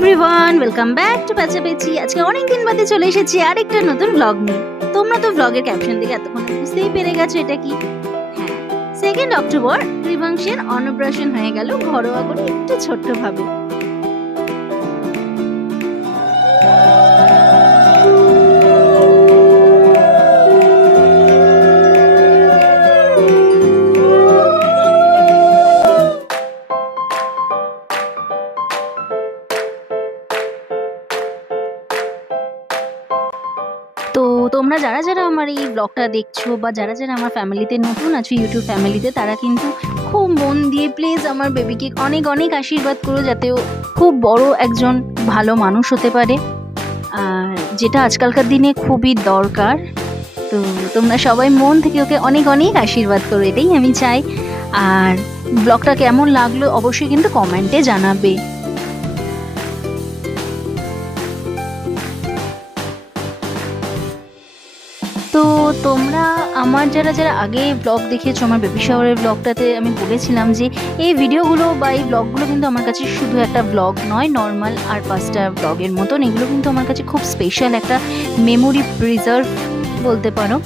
Everyone, welcome back to Pechapechi. আজকে অনেক দিন বাদে চলে এসেছি আরেকটা নতুন ব্লগ নিয়ে। তোমরা তো ব্লগের ক্যাপশন দেখে এতক্ষণ বুঝতেই পেরে গেছো এটা কি। হ্যাঁ, 2 অক্টোবর কৃবাংশের অন্নপ্রাশন হয়ে গেল ঘরোয়া করে একটু ছোট্টভাবে। তো তোমরা যারা যারা আমার এই ব্লগটা দেখছো বা যারা যারা আমার ফ্যামিলিতে নতুন আছো, ইউটিউব ফ্যামিলিতে, তারা কিন্তু খুব মন দিয়ে প্লিজ আমার বেবিকে অনেক অনেক আশীর্বাদ করো, যাতে ও খুব বড় একজন ভালো মানুষ হতে পারে, আর যেটা আজকালকার দিনে খুবই দরকার। তো তোমরা সবাই মন থেকে ওকে অনেক অনেক আশীর্বাদ করো, এটাই আমি চাই। আর ব্লগটা কেমন লাগলো অবশ্যই কিন্তু কমেন্টে জানাবে। তো তোমরা আমার যারা যারা আগে ব্লগ দেখেছো, আমার বেবি শাওয়ারের ব্লগটাতে আমি বলেছিলাম যে এই ভিডিওগুলো বা এই ব্লগগুলো কিন্তু আমার কাছে শুধু একটা ব্লগ নয়, নর্মাল আর 5টা ব্লগের মতন। এগুলো কিন্তু আমার কাছে খুব স্পেশাল একটা মেমোরি প্রিজার্ভ বলতে পারো,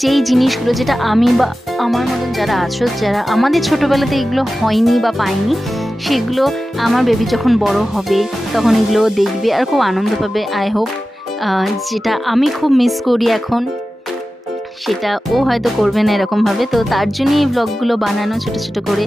যেই জিনিসগুলো যেটা আমি বা আমার মতন যারা আছো, যারা আমাদের ছোটোবেলাতে এগুলো হয়নি বা পাইনি, সেগুলো আমার বেবি যখন বড় হবে তখন এগুলো দেখবে আর খুব আনন্দ পাবে। আই হোপ যেটা আমি খুব মিস করি এখন, সেটা ও হয়তো করবে না এরকমভাবে। তো তার জন্যই এই ব্লগগুলো বানানো ছোটো ছোটো করে,